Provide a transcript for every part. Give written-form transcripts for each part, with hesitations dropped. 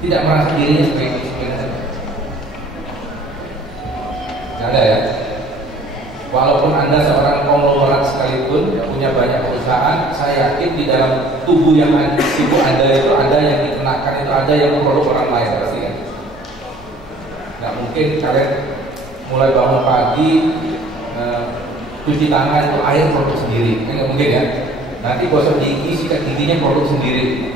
tidak merasa dirinya sebagai konsumen. Nggak ada ya. Walaupun Anda seorang konglomerat sekalipun punya banyak perusahaan, saya yakin di dalam tubuh yang Anda itu ada yang dikenakan, itu ada yang memproduksi orang lain, pasti kan? Nggak mungkin kalian mulai bangun pagi cuci tangan itu air produk sendiri, kan nggak mungkin ya. Nanti gosok gigi, sikat giginya produk sendiri,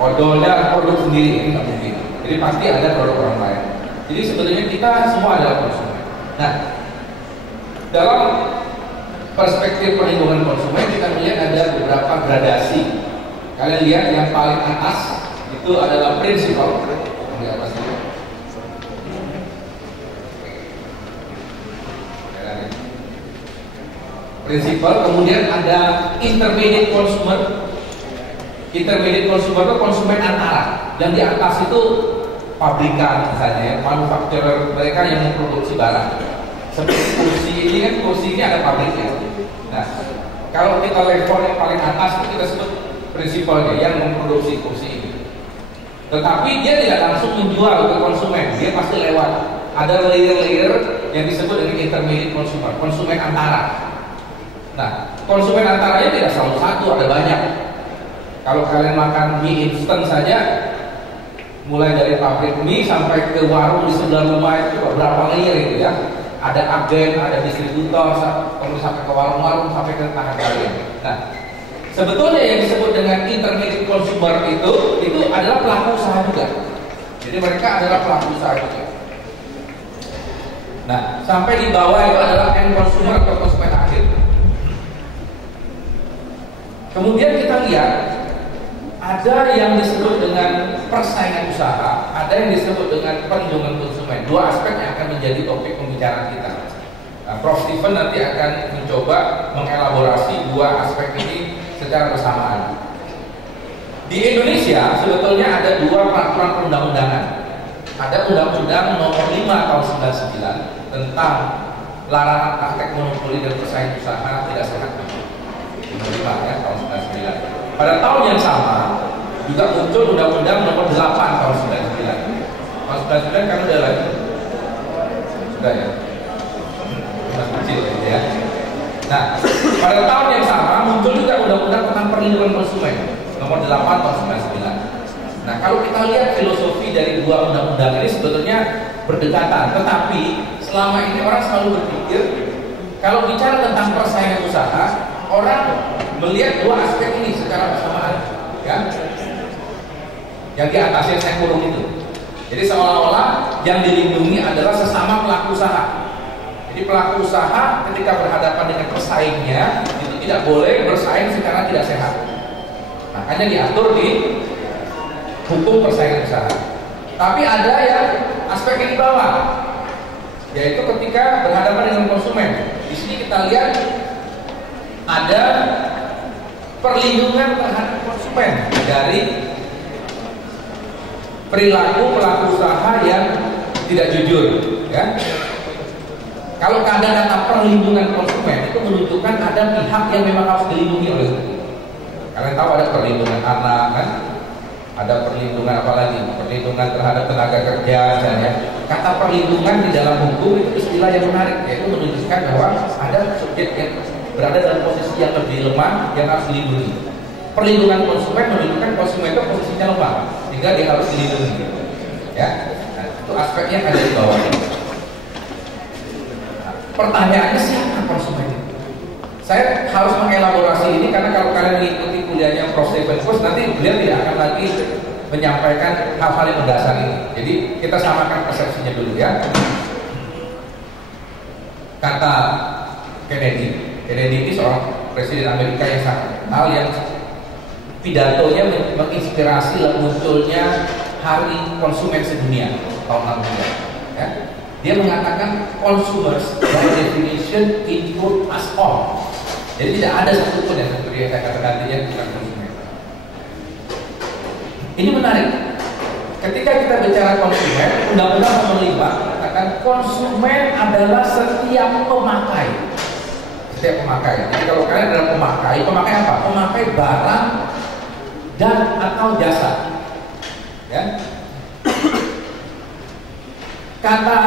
odolnya produk sendiri, ini nggak mungkin. Jadi pasti ada produk orang lain. Jadi sebetulnya kita semua adalah konsumen. Nah, dalam perspektif perlindungan konsumen kita melihat ada beberapa gradasi. Kalian lihat yang paling atas itu adalah prinsipal. Prinsipal, kemudian ada intermediate consumer. Intermediate consumer itu konsumen antara. Yang di atas itu pabrikan misalnya, manufacturer, mereka yang memproduksi barang. Seperti kursi ini kan, kursi ini ada pabriknya. Nah, kalau kita level yang paling atas itu kita sebut prinsipalnya yang memproduksi kursi ini. Tetapi dia tidak langsung menjual ke konsumen, dia pasti lewat. Ada layer-layer yang disebut dengan intermediate consumer, konsumen antara. Nah, konsumen antaranya tidak selalu satu, ada banyak. Kalau kalian makan mie instan saja, mulai dari pabrik mie sampai ke warung di sebelah rumah itu berapa layer itu ya. Ada agen, ada distributor, kemudian sampai ke warung-warung, sampai ke tangan kalian. Nah, sebetulnya yang disebut dengan intermediate consumer itu adalah pelaku usaha juga. Jadi mereka adalah pelaku usaha juga. Nah, sampai di bawah itu adalah end consumer atau konsumen akhir. Kemudian kita lihat ada yang disebut dengan persaingan usaha, ada yang disebut dengan perlindungan konsumen. Dua aspek yang akan menjadi topik pembicaraan kita. Nah, Prof. Stephen nanti akan mencoba mengelaborasi dua aspek ini secara bersamaan. Di Indonesia sebetulnya ada dua peraturan perundang-undangan. Ada Undang-Undang Nomor 5 Tahun 99 tentang larangan praktek monopoli dan persaingan usaha tidak sehat. Nomor 5 ya, tahun 99. Pada tahun yang sama juga muncul Undang-Undang Nomor 8 tahun 99. Tahun 99 kan udah lagi. Sudah ya. Masih kecil ya. Nah, pada tahun yang sama muncul juga Undang-Undang tentang perlindungan konsumen Nomor 8 tahun 99. Nah, kalau kita lihat filosofi dari dua undang-undang ini sebetulnya berdekatan, tetapi selama ini orang selalu berpikir kalau bicara tentang persaingan usaha, orang melihat dua aspek ini secara bersamaan, ya. Yang di atasnya saya kurung itu. Jadi seolah-olah yang dilindungi adalah sesama pelaku usaha. Jadi pelaku usaha ketika berhadapan dengan pesaingnya itu tidak boleh bersaing secara tidak sehat. Makanya diatur di hukum persaingan usaha. Tapi ada yang aspek yang di bawah, yaitu ketika berhadapan dengan konsumen. Di sini kita lihat ada perlindungan terhadap konsumen dari perilaku pelaku usaha yang tidak jujur, ya. Kalau ada kata perlindungan konsumen itu menunjukkan ada pihak yang memang harus dilindungi oleh hukum. Kalian tahu ada perlindungan anak kan? Ada perlindungan apa lagi? Perlindungan terhadap tenaga kerja misalnya. Kata perlindungan di dalam hukum itu istilah yang menarik, yaitu menunjukkan bahwa ada subjek yang berada dalam posisi yang lebih lemah yang harus dilindungi. Perlindungan konsumen menunjukkan konsumen itu posisinya lemah sehingga dia harus dilindungi. Ya, nah, itu aspeknya ada di bawah. Nah, pertanyaannya siapa konsumen itu? Saya harus mengelaborasi ini karena kalau kalian mengikuti kuliahnya Prof. Stephen Kurs, nanti beliau tidak akan lagi menyampaikan hal-hal yang mendasar ini. Jadi kita samakan persepsinya dulu ya. Kata Kennedy ini seorang presiden Amerika yang sangat terkenal, yang pidatonya menginspirasi munculnya Hari Konsumen Sedunia tahun 60. Ya. Dia mengatakan consumers by definition include us all. Jadi tidak ada satupun yang seperti yang saya katakan tadi bukan konsumen. Ini menarik. Ketika kita bicara konsumen, Undang-Undang Nomor 5 mengatakan konsumen adalah setiap pemakai. Setiap pemakai. Jadi kalau kalian adalah pemakai apa? Pemakai barang dan atau jasa. Ya. Kata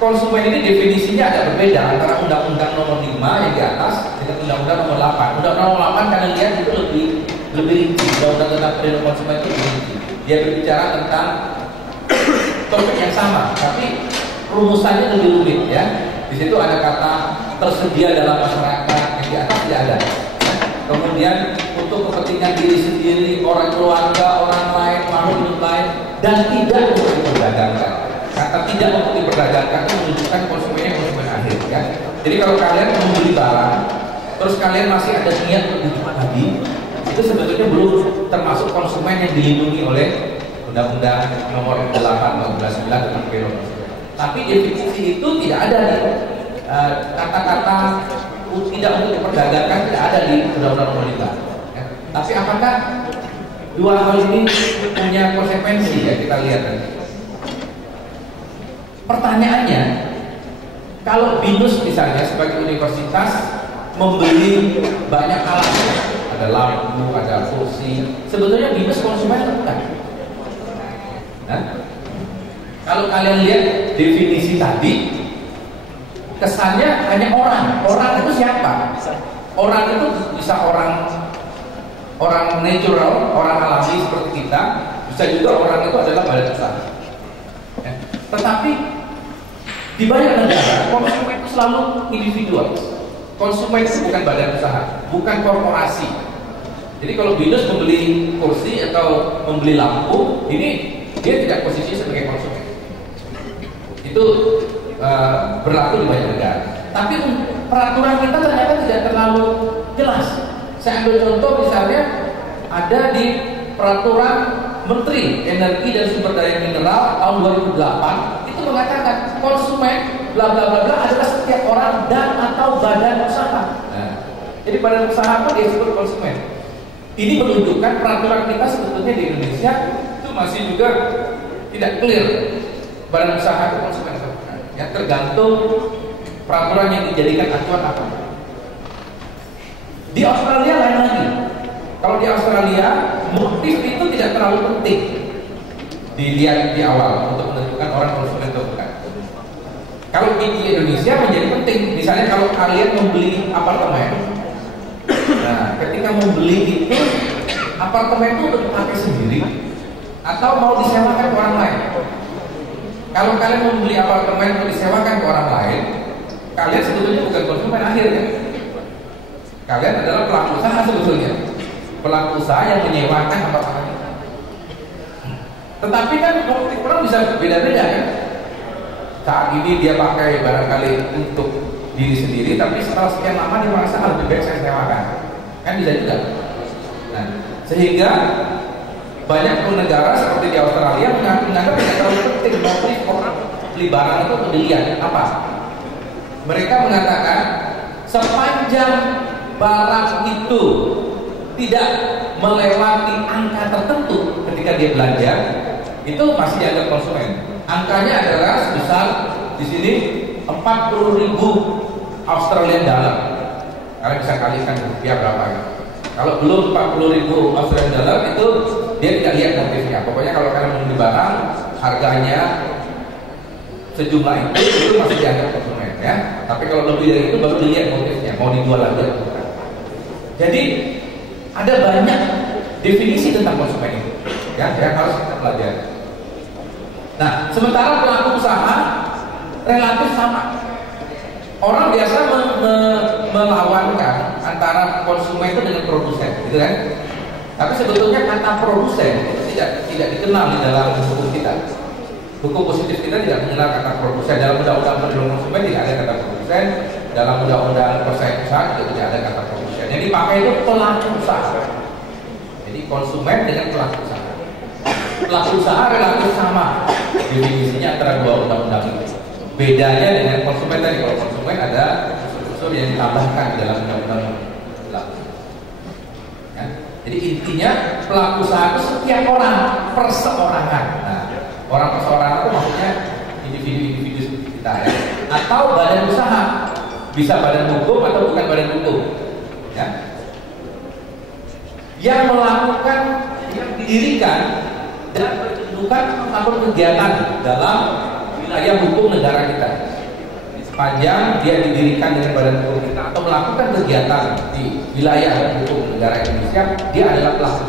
konsumen ini definisinya agak berbeda antara Undang-Undang Nomor 5 yang di atas dengan Undang-Undang Nomor 8. Undang-Undang Nomor 8 kalian lihat itu lebih rinci. Undang-Undang tentang perlindungan konsumen itu lebih rinci. Dia berbicara tentang topik yang sama, tapi rumusannya lebih rumit ya. Di situ ada kata tersedia dalam masyarakat, yang di atas tidak ada. Kemudian untuk kepentingan diri sendiri, orang keluarga, orang lain, makhluk hidup lain, dan tidak untuk diperdagangkan. Kata tidak untuk diperdagangkan itu menunjukkan konsumennya konsumen akhir ya. Jadi kalau kalian membeli barang, terus kalian masih ada niat untuk dijual lagi, itu sebetulnya belum termasuk konsumen yang dilindungi oleh Undang-Undang Nomor 8 tahun 2009 tentang perlindungan konsumen. Tapi definisi itu tidak ada nih. Kata-kata tidak untuk diperdagangkan tidak ada di Undang-Undang Nomor 5 ya. Tapi apakah dua hal ini punya konsekuensi ya, kita lihat nanti. Pertanyaannya, kalau BINUS misalnya sebagai universitas membeli banyak alat, ada lampu, ada kursi, sebetulnya BINUS konsumen atau bukan? Nah, kalau kalian lihat definisi tadi, kesannya hanya orang. Orang itu siapa? Orang itu bisa orang natural, orang alami seperti kita, bisa juga orang itu adalah badan usaha. Ya. Tetapi di banyak negara, konsumen itu selalu individual. Konsumen itu bukan badan usaha, bukan korporasi. Jadi kalau BINUS membeli kursi atau membeli lampu, ini dia tidak posisi sebagai konsumen. Itu berlaku di banyak negara. Tapi peraturan kita ternyata tidak terlalu jelas. Saya ambil contoh misalnya ada di peraturan Menteri Energi dan Sumber Daya Mineral tahun 2008 itu mengatakan konsumen bla bla bla bla adalah setiap orang dan atau badan usaha. Nah, jadi badan usaha itu disebut konsumen. Ini menunjukkan peraturan kita sebetulnya di Indonesia itu masih juga tidak clear badan usaha itu konsumen atau bukan. Ya tergantung peraturan yang dijadikan acuan apa. Di Australia lain lagi. Kalau di Australia motif itu tidak terlalu penting dilihat di awal untuk menentukan orang konsumen atau bukan. Kalau di Indonesia menjadi penting. Misalnya kalau kalian membeli apartemen, nah ketika membeli itu apartemen itu untuk dipakai sendiri atau mau disewakan ke orang lain. Kalau kalian membeli apartemen untuk disewakan ke orang lain, kalian sebetulnya bukan konsumen akhir ya. Kalian adalah pelaku usaha sebetulnya. Pelaku usaha yang menyewakan apartemen. Tetapi kan motif orang bisa beda-beda kan. Saat ini dia pakai barangkali untuk diri sendiri, tapi setelah sekian lama dia merasa lebih baik saya sewakan. Kan bisa juga. Nah, sehingga banyak negara seperti di Australia menganggap tidak terlalu penting motif orang beli barang itu untuk dilihat apa. Mereka mengatakan sepanjang barang itu tidak melewati angka tertentu ketika dia belanja, itu masih dianggap konsumen. Angkanya adalah sebesar di sini 40.000 Australian dollar. Kalian bisa kalikan rupiah berapa ya? Kalau belum 40.000 Australian dollar itu dia tidak lihat motifnya. Pokoknya kalau kalian membeli barang harganya sejumlah itu masih dianggap konsumen ya. Tapi kalau lebih dari itu baru dilihat motifnya, mau dijual lagi atau bukan. Jadi ada banyak definisi tentang konsumen itu ya, yang harus kita pelajari. Nah, sementara pelaku usaha relatif sama. Orang biasa melawankan antara konsumen itu dengan produsen, gitu kan? Tapi sebetulnya kata produsen itu tidak dikenal di dalam hukum kita. Hukum positif kita tidak mengenal kata produsen. Dalam undang-undang perlindungan konsumen tidak ada kata produsen. Dalam undang-undang persaingan usaha juga tidak ada kata produsen. Yang dipakai itu pelaku usaha. Jadi konsumen dengan pelaku usaha. Pelaku usaha relatif sama definisinya antara dua undang-undang itu. Bedanya dengan konsumen tadi, kalau konsumen ada unsur yang ditambahkan di dalam undang-undang pelaku. Ya. Jadi intinya pelaku usaha itu setiap orang perseorangan. Nah, orang perseorangan itu maksudnya individu-individu kita ya. Atau badan usaha, bisa badan hukum atau bukan badan hukum. Ya. Yang melakukan, yang didirikan dan berkedudukan melakukan kegiatan dalam wilayah hukum negara kita. Sepanjang dia didirikan dengan badan hukum kita atau melakukan kegiatan di wilayah hukum negara Indonesia, dia adalah pelaku